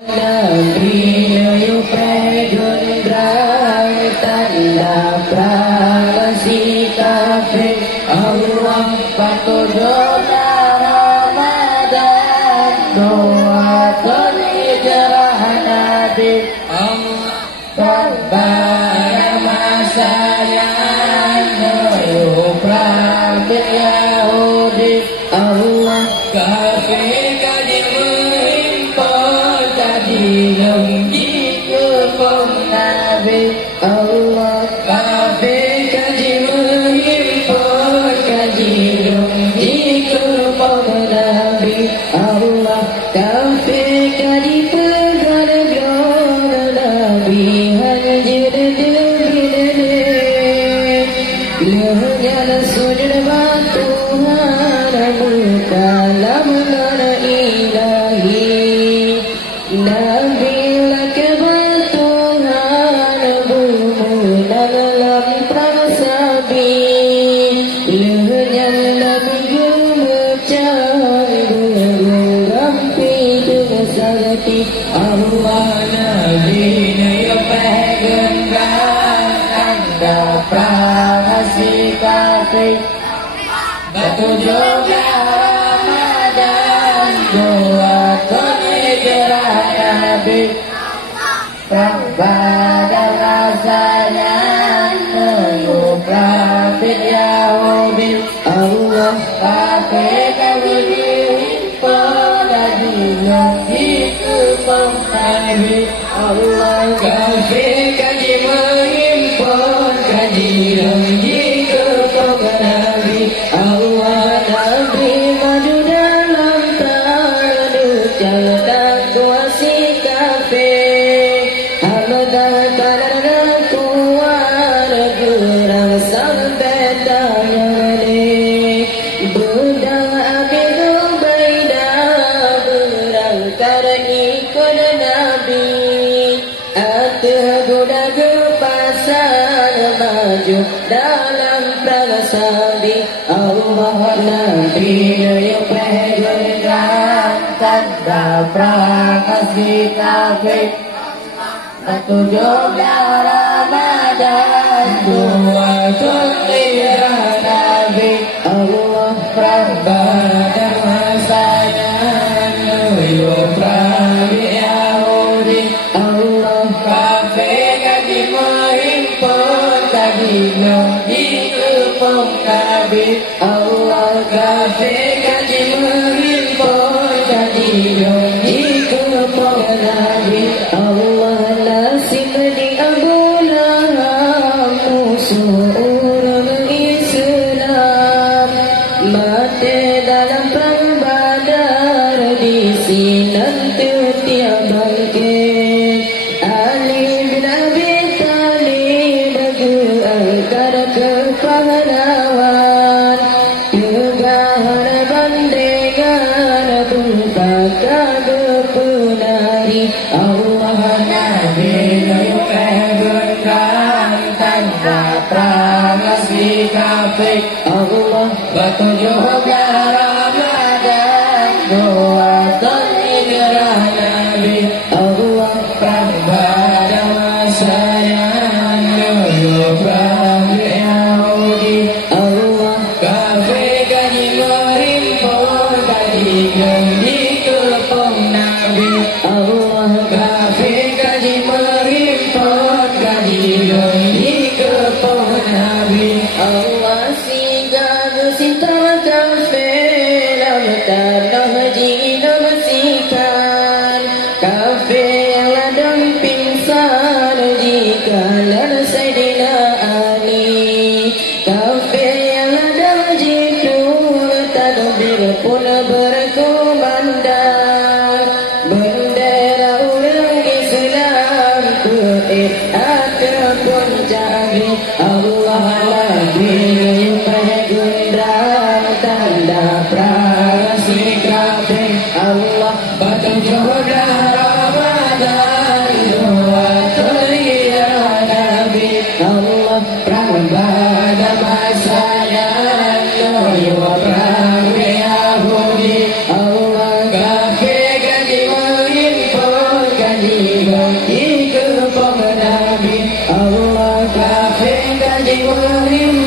Nabi Nayu Pedundran tanda prakasi kafir Allah patudona Ramadan doa hijrah Nabi Allah Rabbana masaya Nayu Prabil Yahudi Allah kafir Allah kafir kaji mengimpor kaji di kerbau Nabi Allah kafir kaji pegang Nabi hancur dibina lehnya sujud batu haramu dalam mana ilahi Nabi Allah Nabi Nayu Pedundran tanda prakasi kafir Batujuga Ramadan doa hijrah Nabi Rabbana rasanya Nayu Prabil Yahudi Allah kafir kaji Nabi Allah kafir kaji mengimpor kaji di kerbau Nabi Allah Nabi maju dalam tanda jalan kuasi kafir Allah pada kuat gerang sampai tangan budang api berbeda berangkat ikut Nabi Atah ke pasar maju dalam prasabi Allah Nabi Nayu Pedundran tanda prakasi kafir Batujuga Ramadan doa hijrah Nabi Allah Rabbana masaya Nayu Prabil Yahudi Allah kafir kaji mengimpor kaji di kerbau Nabi Allah kafir kaji mengimpor kaji di kerbau Nabi Allah nasib di Abu Lahab musuh orang Islam mati dalam perang Badar di sinan tiap bangkit Ali bin Abi Thalib berangkat ke pahlawan tegahan bandengan berbaka berpenari Allah Nabi Nayu Pedundran tanda prakasi kafir Allah batujuga Ramadan doa hijrah Nabi Allah Rabbana masaya Nayu Prabil Yahudi Allah kafir kaji mengimpor kaji di kerbau Nabi Allah kafir kaji mengimpor kaji di kerbau Nabi Allah sigar cinta kafir tanah jina bersihkan kafir yang ladang pingsan jika lana Sayyidina Ali kafir yang ladang jitu tadbir pun berkumandang bendera orang Islam kuat ataupun jadi Allah Nabi Nayu Pedundran tanda prakasi kafir Allah batujuga Ramadan doa hijrah Nabi Allah Rabbana masaya Nayu Prabil Yahudi Allah kafir kaji mengimpor bagi kepada Nabi Allah kafir kaji wahim